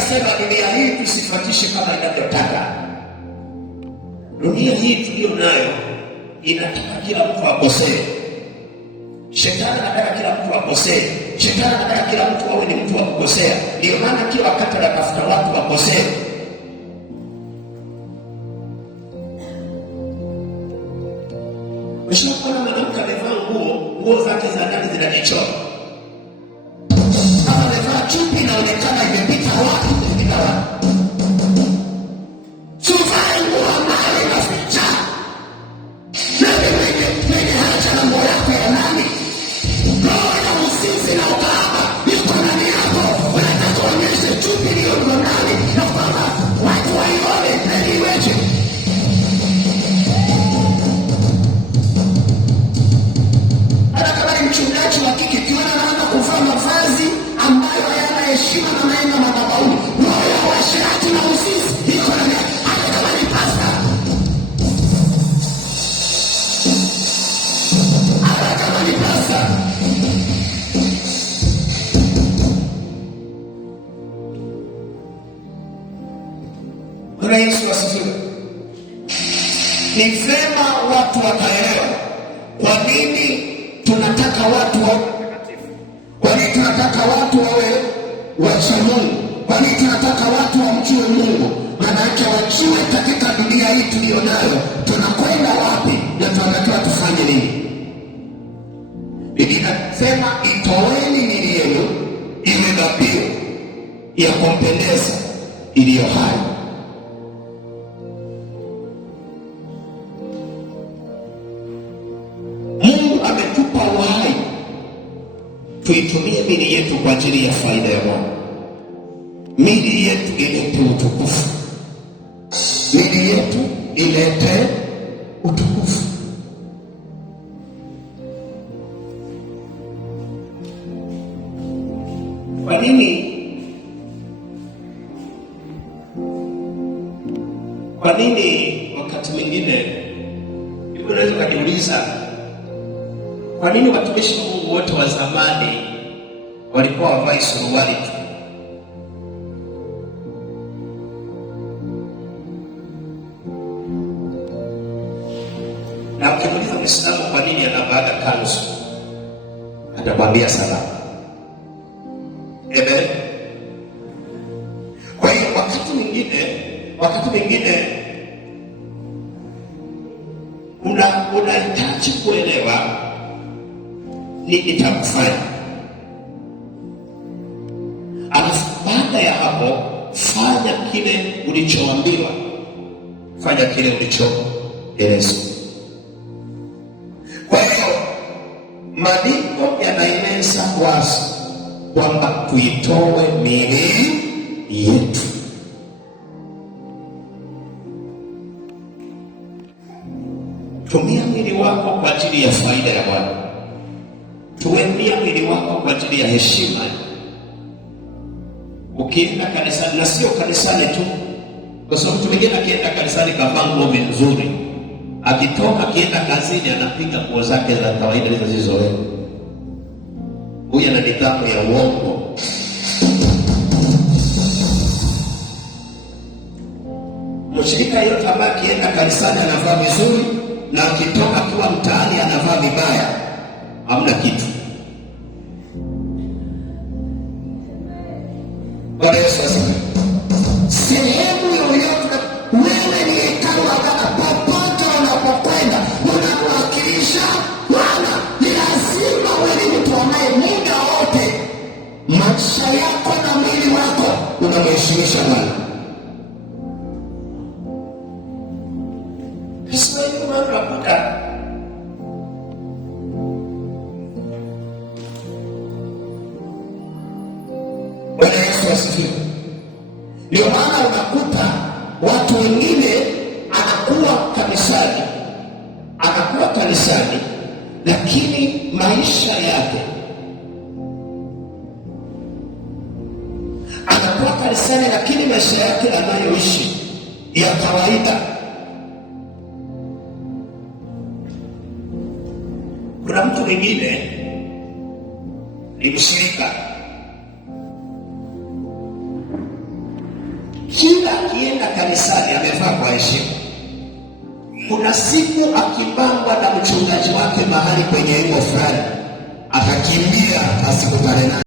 asema dunia hii tusifuatishe kama inavyotaka. Dunia hii tuliyo nayo inataka kila mtu akosee. Shetani anataka kila mtu akosee. Shetani anataka kila mtu awe ni mtu wa kukosea. Ndio maana kila wakati anatafuta watu wakosee. Ushakuona mwanamke amevaa nguo zake za ndani zinajichora. Kama amevaa chupi inaonekana imepita wapi, imepita wapi. Suvai nguo ambayo inaficha. Nani mwenye hacha na nguo yako ya nani? Roho ya usinzi na ukahaba yuko ndani yako. Unataka kuonyesha chupi iliyo ndani na kwamba watu waione na iweje. Mchungaji wa kike kiona anaanza kuvaa mavazi ambayo hayana heshima na maana madhabahuni, roho ya uasherati na uzinzi iko ndani yake, hata kama ni pasta, hata kama ni pasta. Bwana Yesu asifiwe. Ni vema watu wakaelewa kwa nini tunataka watu wawe watakatifu. Kwa nini tunataka watu wawe wacha Mungu? Kwa nini tunataka watu wamjue Mungu? Maana yake wajue katika dunia hii tuliyo nayo tunakwenda wapi na tunatakiwa tufanye nini. Biblia inasema itoeni miili yenu iwe dhabihu ya kumpendeza iliyo hai. Tuitumie miili yetu kwa ajili ya faida ya Bwana. Miili yetu ilete utukufu. Miili yetu ilete utukufu. Kwa nini wakati mwingine unaweza kujiuliza kwa nini watumishi wa Mungu wote wa zamani walikuwa wavai suruali tu? Na ukimuuliza Muislamu kwa nini anavaa kanzu, atakwambia salama. Amen. Kwa hiyo wakati mwingine unahitaji kuelewa nini itakufanya. Alafu baada ya hapo fanya kile ulichoambiwa, fanya kile ulichoelezwa. Kwa hiyo maandiko yanaeleza wazi kwamba tuitoe miili yetu. Tumia mwili wako kwa ajili ya faida ya Bwana. Tumia mwili wako kwa ajili ya heshima. Ukienda kanisani, na sio kanisani tu, kwa sababu mtu mwingine akienda kanisani kavaa nguo nzuri, akitoka akienda kazini anapiga nguo zake za kawaida zilizozoea. Huyu ana nidhamu ya uongo. Mshirika yote ambaye akienda kanisani anavaa vizuri na akitoka kwa mtaani anavaa vibaya, hamna kitu. Bwana Yesu asifiwe. Sehemu yoyote wewe ni hekalu la Bwana, popote unapokwenda unawakilisha Bwana. Ni lazima wewe ni mtu ambaye muda wote maisha yako na mwili wako unamheshimisha Bwana. Bwana Yesu asifiwe. Ndio maana unakuta watu wengine anakuwa kanisani lakini maisha yake, anakuwa kanisani lakini maisha yake anayoishi ya kawaida. Kuna mtu mwingine ni mshirika kila akienda kanisani amevaa kwa heshima. Kuna siku akipangwa na mchungaji wake mahali kwenye eneo fulani, atakimbia asikutane naye.